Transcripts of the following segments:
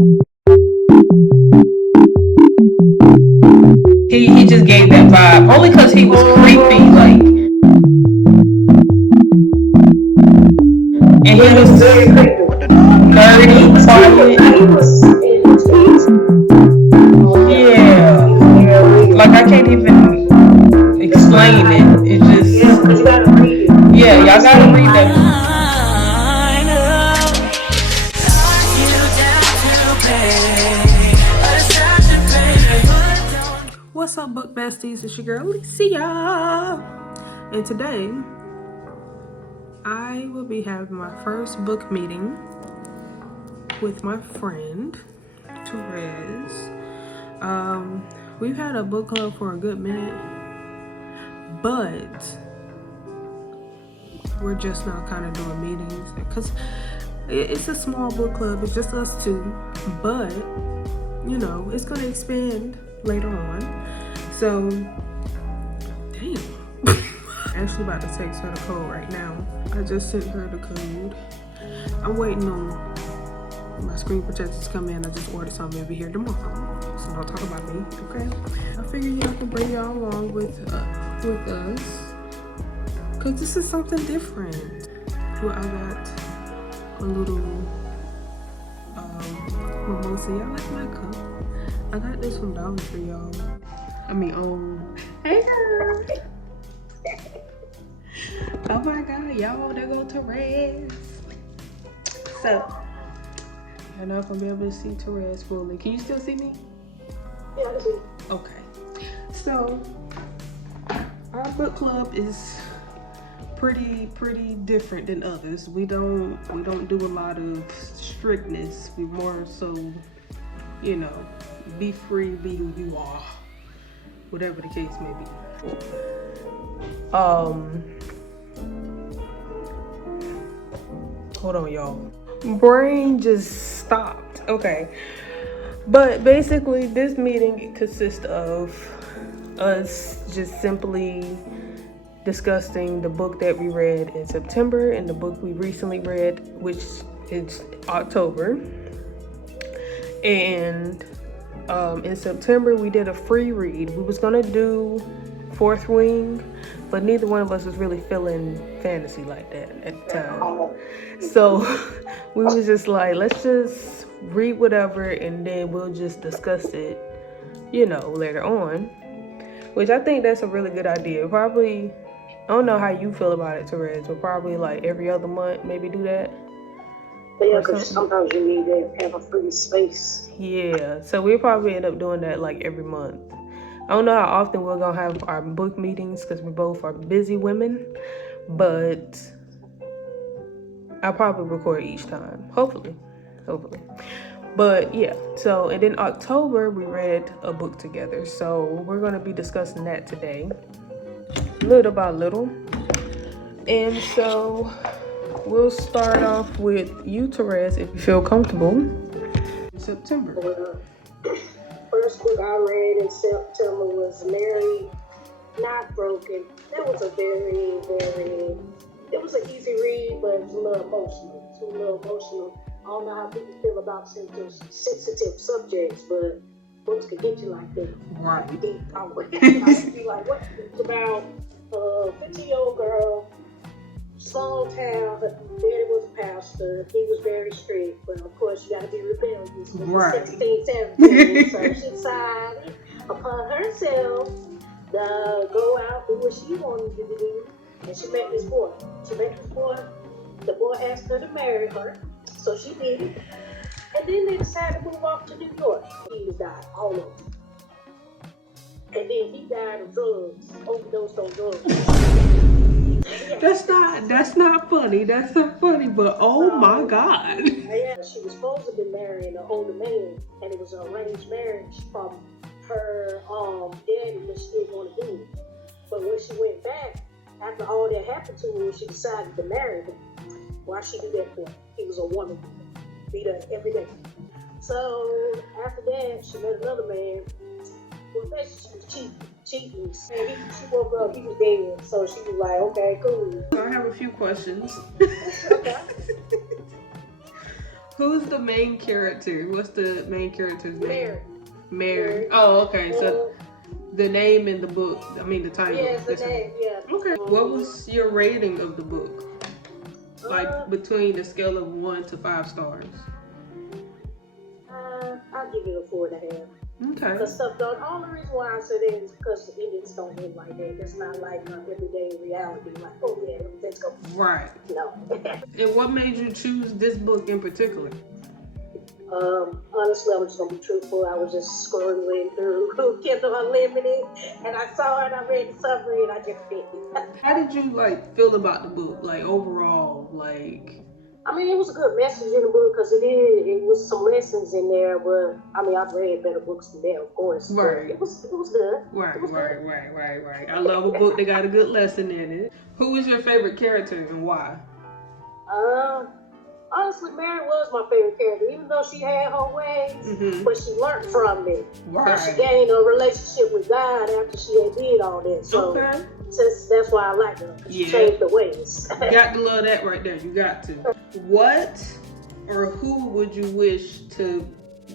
He just gave that vibe only because he was creepy, like, and he was nerdy, quiet. Yeah, like I can't even explain it. It just yeah, y'all gotta read that. What's up, book besties? It's your girl Alicia, and today I will be having my first book meeting with my friend Therese. We've had a book club for a good minute, but we're just now kind of doing meetings because it's a small book club. It's just us two, but you know it's gonna expand later on. So, damn. I'm actually about to text her the code right now. I just sent her the code. I'm waiting on my screen protectors to come in. I just ordered something. It'll be here tomorrow. So don't talk about me, okay? I figured y'all can bring y'all along with us. Cause this is something different. Well, I got a little mimosa. Y'all like my cup? I got this from Dollar Tree, y'all. Hey girl. Oh my God, y'all, there go Therese. So, you're not gonna be able to see Therese fully. Can you still see me? Yeah, I can see. Okay. So, our book club is pretty different than others. We don't do a lot of strictness. We more so, you know, be free, be who you are, whatever the case may be. Hold on, y'all. Brain just stopped. Okay. But basically, this meeting consists of us just simply discussing the book that we read in September and the book we recently read, which is October. And in September, we did a free read. We was gonna do Fourth Wing, but neither one of us was really feeling fantasy like that at the time. So we was just like, let's just read whatever and then we'll just discuss it, you know, later on. Which I think that's a really good idea. Probably, I don't know how you feel about it, Therese, but probably like every other month, maybe do that. Yeah, because sometimes you need to have a free space. Yeah, so we'll probably end up doing that like every month. I don't know how often we're gonna have our book meetings because we both are busy women, but I'll probably record each time, hopefully. But yeah, so, and then October we read a book together, so we're gonna be discussing that today, little by little. And so we'll start off with you, Therese, if you feel comfortable. September. First book I read in September was Married, Not Broken. That was a it was an easy read, but it was a little emotional. I don't know how people feel about sensitive subjects, but books can get you like that. Right. Deep. I would be like, what? It's about a 15-year-old girl, small town. Her daddy was a pastor. He was very strict, but of course you got to be rebellious. Right. 16, 17. So she decided upon herself to go out and do what she wanted to do. And she met this boy. The boy asked her to marry her, so she did it. And then they decided to move off to New York. He died, all of them. And then he died of drugs, overdosed on drugs. That's not funny. That's not funny, but oh my God. Yeah, she was supposed to be marrying an older man, and it was an arranged marriage from her daddy, but she didn't want to do it. But when she went back, after all that happened to her, she decided to marry him. Why she do that for? He was a woman, beat her every day. So after that, she met another man. Well, basically she was cheating. And she woke up, he was dead. So she was like, okay, cool. I have a few questions. Okay. Who's the main character? What's the main character's name? Mary. Mary. Oh, okay. So the name in the book, I mean the title. Yeah, the name, yeah. Okay. What was your rating of the book? Like between the scale of 1 to 5 stars? I'll give it a 4.5. Okay. Because the only reason why I said that is because the endings don't end like that. It's not like everyday reality. Like, oh yeah, let's go. Right. No. And what made you choose this book in particular? Honestly, I'm just gonna be truthful. I was just scrolling through Kindle Unlimited, and I saw it. I read the summary, and I just picked it. How did you like feel about the book? Like overall, like. I mean, it was a good message in the book because it was some lessons in there. But I mean, I've read better books than that, of course. Right. It was good. Right. I love a book that got a good lesson in it. Who was your favorite character and why? Honestly, Mary was my favorite character, even though she had her ways, but she learned from it. Right. And she gained a relationship with God after she had did all that. So that's why I like her. She changed the ways. You got to love that right there. You got to. What or who would you wish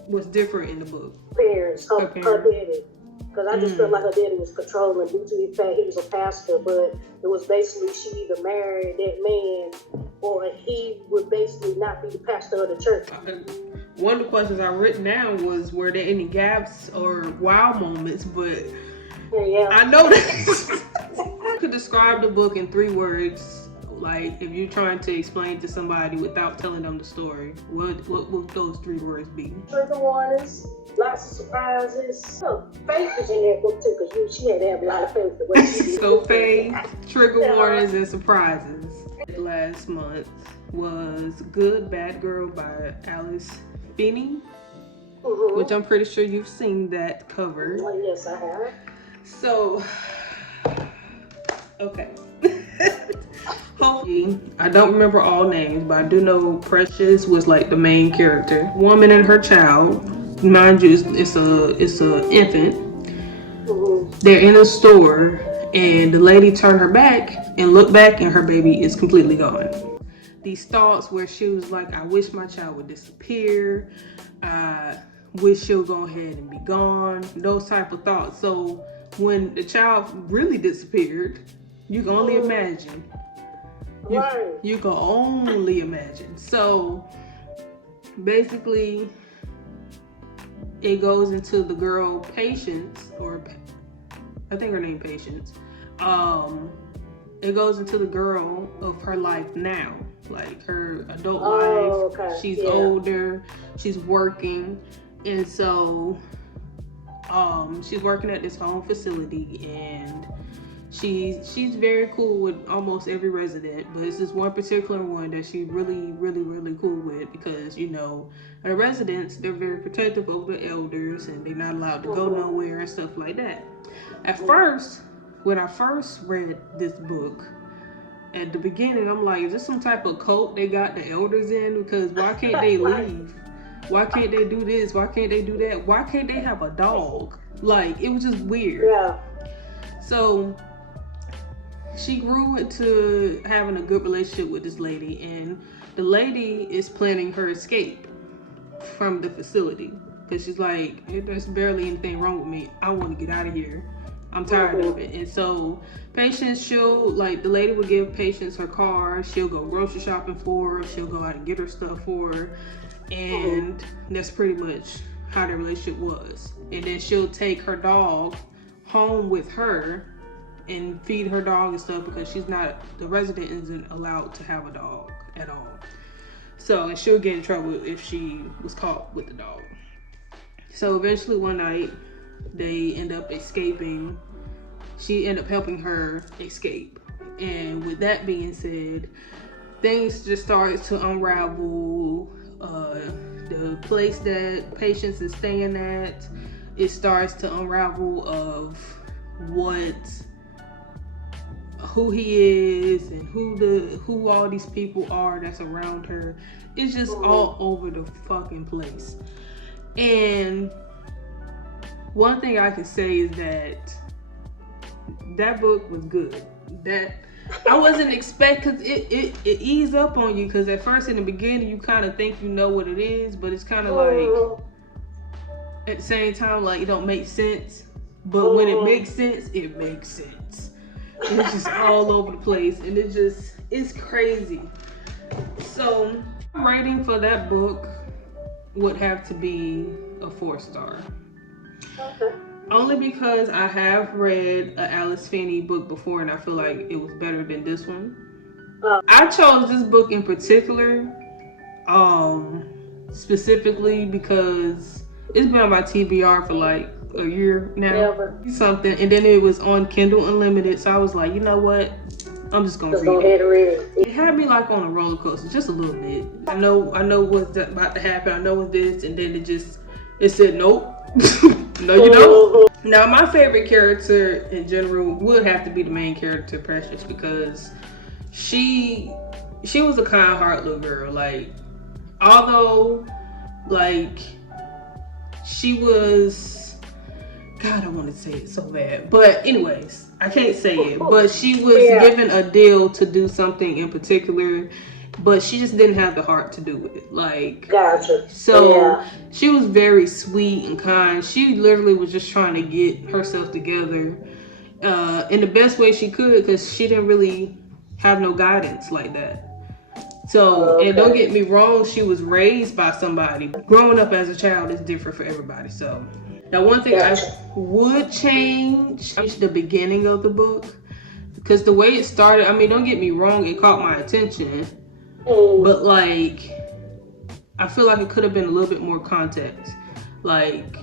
was different in the book? Parents, her daddy. Because I just felt like her daddy was controlling due to the fact he was a pastor, but it was basically she either married that man or he would basically not be the pastor of the church. One of the questions I written down was, were there any gaps or wow moments? But I know that I could describe the book in 3 words. Like, if you're trying to explain to somebody without telling them the story, what would those 3 words be? Trigger warnings, lots of surprises. Faith is in that book too, because she had to have a lot of faith the way she did. So faith, trigger warnings, and surprises. Last month was Good Bad Girl by Alice Finney, which I'm pretty sure you've seen that cover. Oh, yes, I have. So, okay. Hopefully, I don't remember all names, but I do know Precious was like the main character. Woman and her child, mind you, it's a infant. They're in a store, and the lady turned her back and looked back, and her baby is completely gone. These thoughts where she was like, I wish my child would disappear. I wish she'll go ahead and be gone. Those type of thoughts. So when the child really disappeared, you can only imagine. You can only imagine. So basically, it goes into the girl Patience, or I think her name Patience. It goes into the girl of her life now, like her adult life. Okay. She's older, she's working, and so she's working at this home facility, and she's very cool with almost every resident, but it's this one particular one that she's really cool with, because the residents, they're very protective of the elders, and they're not allowed to go nowhere and stuff like that. At first, when I first read this book, at the beginning, I'm like, is this some type of cult they got the elders in? Because why can't they leave? Why can't they do this? Why can't they do that? Why can't they have a dog? Like, it was just weird. Yeah. So she grew into having a good relationship with this lady, and the lady is planning her escape from the facility, because she's like, there's barely anything wrong with me. I want to get out of here. I'm tired of it. And so Patience, the lady would give Patience her car. She'll go grocery shopping for her. She'll go out and get her stuff for her. And that's pretty much how their relationship was. And then she'll take her dog home with her and feed her dog and stuff, because the resident isn't allowed to have a dog at all. So, and she'll get in trouble if she was caught with the dog. So eventually one night, they end up escaping. She ended up helping her escape. And with that being said, things just started to unravel. The place that Patience is staying at, it starts to unravel of who he is and who all these people are that's around her. It's just all over the fucking place. And one thing I can say is that book was good. I wasn't expecting, because it eased up on you, because at first in the beginning you kind of think you know what it is, but it's kind of like at the same time like it don't make sense, but when it makes sense, it makes sense. It's just all over the place, and it's crazy. So rating for that book would have to be a 4-star. Okay. Only because I have read a Alice Finney book before, and I feel like it was better than this one. I chose this book in particular, specifically because it's been on my TBR for like a year now, something, and then it was on Kindle Unlimited, so I was like, you know what, I'm just gonna read it. It had me like on a roller coaster, just a little bit. I know what's about to happen. I know what's this, and then it said nope. No, you don't. Now, my favorite character in general would have to be the main character, Precious, because she was a kind heart little girl. Like, although, like, she was, God, I want to say it so bad, but anyways, I can't say it. But she was given a deal to do something in particular, but she just didn't have the heart to do it. Like, gotcha. So she was very sweet and kind. She literally was just trying to get herself together in the best way she could, because she didn't really have no guidance like that. So, and don't get me wrong, she was raised by somebody. Growing up as a child is different for everybody. So, now one thing I would change the beginning of the book, because the way it started, I mean, don't get me wrong, it caught my attention. But like, I feel like it could have been a little bit more context. Like,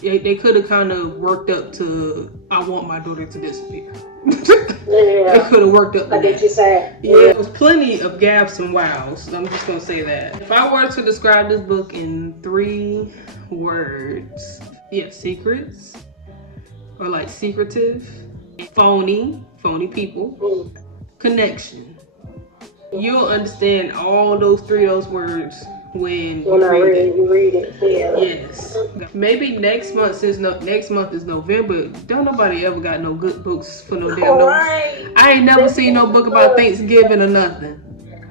they could have kind of worked up to, I want my daughter to disappear. They could have worked up to that. Yeah, there was plenty of gaps and wows. I'm just gonna say that. If I were to describe this book in 3 words, secrets, or like secretive, phony people, connection. You'll understand all those 3 of those words when you read it. Yes. Maybe next month, since next month is November, don't nobody ever got no good books for no damn November. I ain't never seen no book about Thanksgiving or nothing.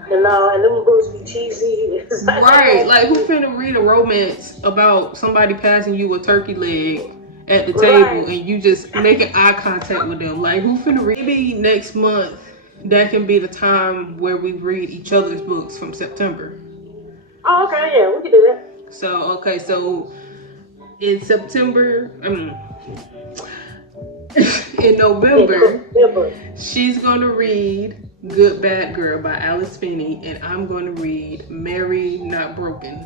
No, and them books be cheesy. Right, like who finna read a romance about somebody passing you a turkey leg at the table and you just making eye contact with them? Like, who finna read? Maybe next month that can be the time where we read each other's books from September. Oh, okay, yeah, we can do that. So in September, in November, she's gonna read Good Bad Girl by Alice Finney, and I'm gonna read Married Not Broken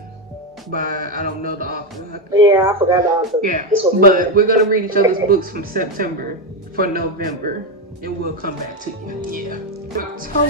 by, I don't know the author. Yeah, I forgot the author. Yeah, but we're gonna read each other's books from September for November, and we'll come back to you. Yeah. October.